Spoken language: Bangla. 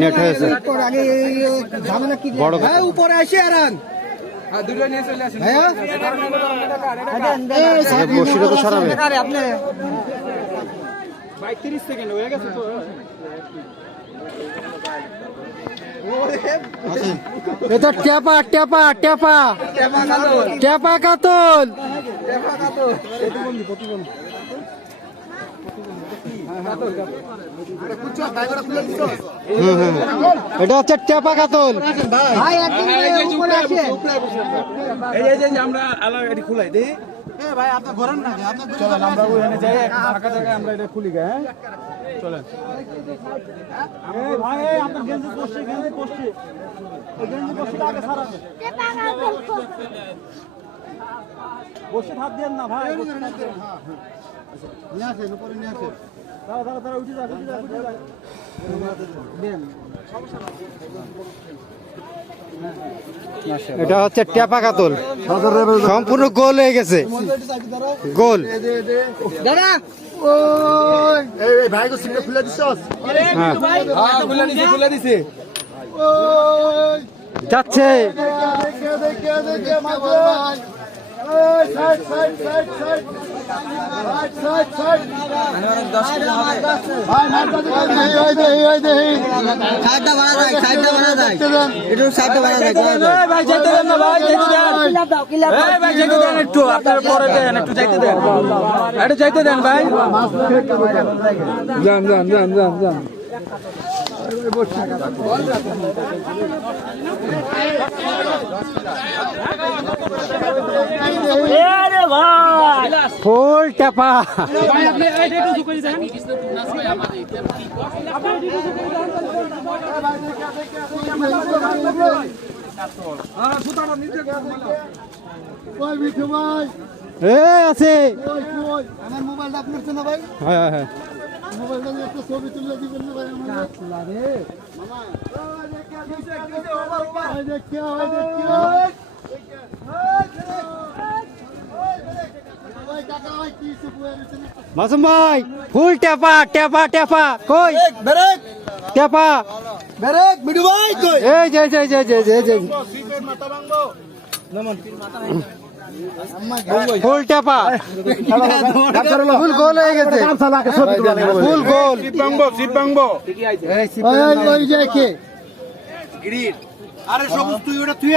নেট হয়েছে বড় উপরে আসে আরান বসিটা তো সরাবে আপনি 30 সেকেন্ড হয়ে গেছে তো এটা টেপা টেপা টেপা টেপা কাতল এটা হচ্ছে টেপা কাতল আমরা আলাদা এটি খুলাই দিই ভাই আপনি ঘোরেন না চলেন আমরা ওখানে যাই ফাঁকা জায়গায় আমরা এটা খুলি হ্যাঁ চলেন ভাই আপনার গেঞ্জি পড়ছে আগে সারাবে বসে হাত দেন না ভাই নিয়ে আসেন উপরে নিয়ে আসেন দাঁড়া উঠে যা এটা হচ্ছে টেপা কাতল সম্পূর্ণ গোল হয়ে গেছে গোল দাদা ভাই তো সিটটা খুলে দিছস খুলে দিছে যাচ্ছে যাইতে দেন ভাই যান ফুল টেপা আছে আমার মোবাইলটা আপনার তো না ভাই হ্যাঁ হ্যাঁ মোবাইলটা নিয়ে একটা ছবি তুলে দিবেন না ভাই আমার মামা মাসুম ভাই ফুল টেপা টেপা টেপা কই ব্রেক টেপা ব্রেক মিডু ভাই কই এই যে ফুল টেপা ফুল গোল হয়ে গেছে ফুল গোল আরে সবুজ তুই ওটা তুই